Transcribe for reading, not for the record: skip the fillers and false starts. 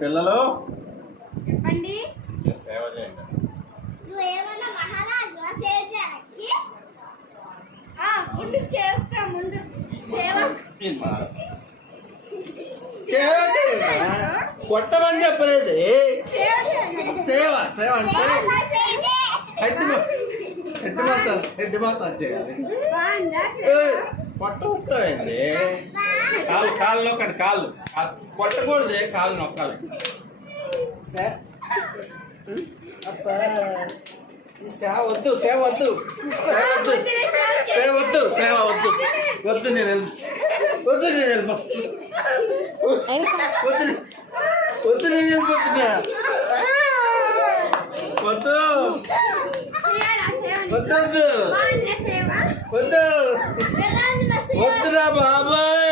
పిల్లలు చెప్పండి. సేవ చేయండి. నువ్వేమన్నా మహారాజు సేవ చేయడానికి? ముందు చేస్తా. ముందు సేవ సేవ చేయండి. కొట్టమని చెప్పలేదు. సేవ సేవ అంటే హెడ్ మసాజ్ చేయాలి. పొట్ట ఉత్తమైంది. కాళ్ళు నొక్కండి. కాళ్ళు కొట్టకూడదు, కాళ్ళు నొక్కాలి. సేవ వద్దు, సేవ వద్దు, సేవ వద్దు, సేవ వద్దు, వద్దు. నేను వద్దు, నేను వద్దు, నేను వెళ్ళిపోతున్నా. వద్దు వద్దు వద్దు వద్దురా బాబాయ్.